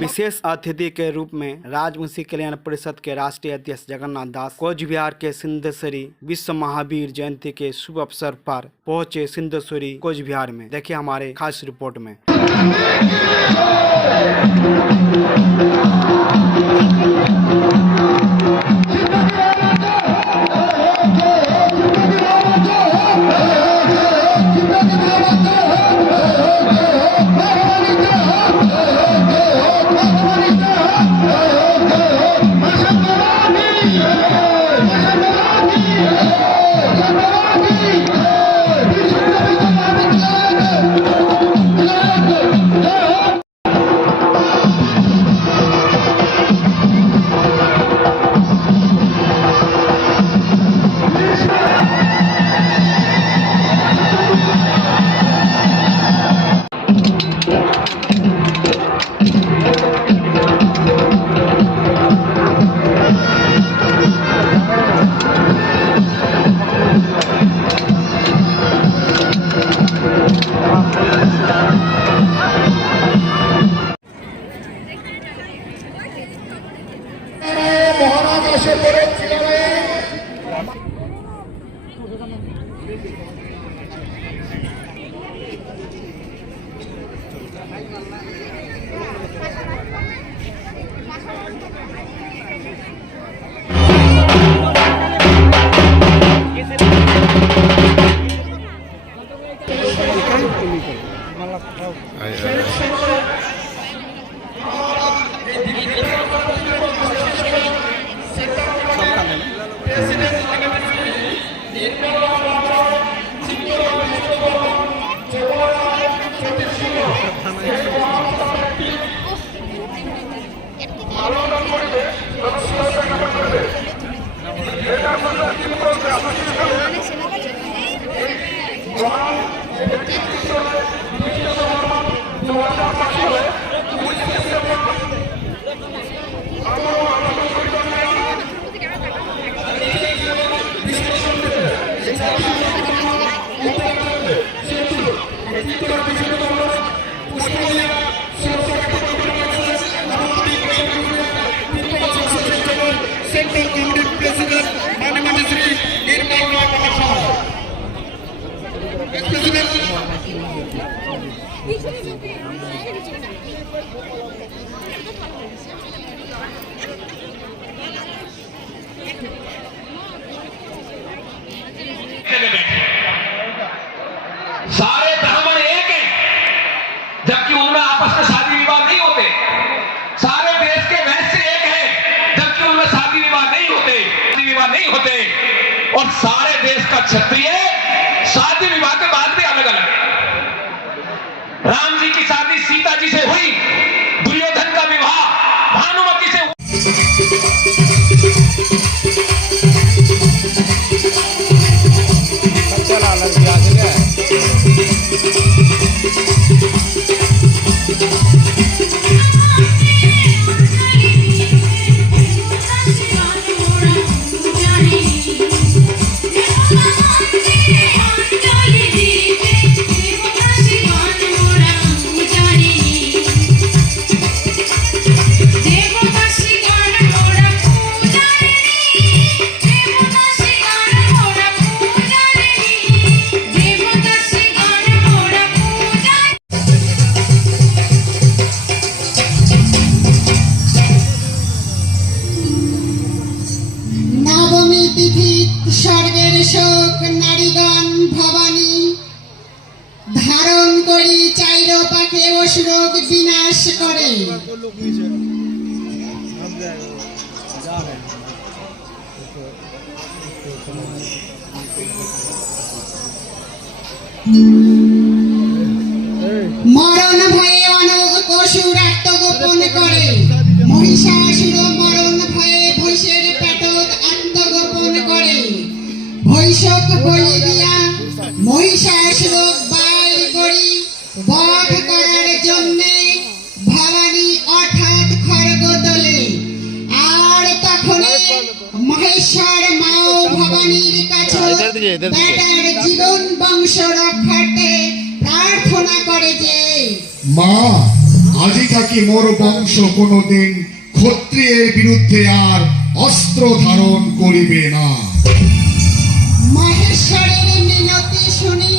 विशेष अतिथि के रूप में राजवंशी कल्याण परिषद के राष्ट्रीय अध्यक्ष जगन्नाथ दास कोच बिहार के सिद्धेश्वरी विश्व महावीर जयंती के शुभ अवसर पर पहुंचे सिद्धेश्वरी कोच बिहार में। देखिए हमारे खास रिपोर्ट में। सारे ब्राह्मण एक हैं, जबकि उनमें आपस में शादी विवाह नहीं होते। सारे देश के वैश्य एक हैं, जबकि उनमें शादी विवाह नहीं होते। और सारे देश का क्षत्रिय शादी विवाह के बाद भी अलग अलग है। राम जी की शादी सीता जी से हुई, दुर्योधन का विवाह भानुमति से हुआ। স্বর্গের শোক নারীগণ ভবানী ধারণ করি চাইর পাখে অসুরোগ বিনাশ করে। মরণ ভয়ে অনেক অসুর আত্মগোপন করে। মহিষাসুর মরণ ভয়ে ভৈষের পেটত আত্মগোপন করে। ভৈষক বলি দিয়া মহিষাসুর বাইর করি বধ করার জন্য ভবানী অর্থাৎ খড়গ তোলে। আর তখন মহেশ্বর মাও ভবানীর কাছে বেটার জীবন বংশ রক্ষার্থে প্রার্থনা করে যে মা, আজি থাকি মোর বংশ কোনোদিন ক্ষত্রিয়ের বিরুদ্ধে আর অস্ত্র ধারণ করিবে না। মহেশ্বরের মিনতি শুনি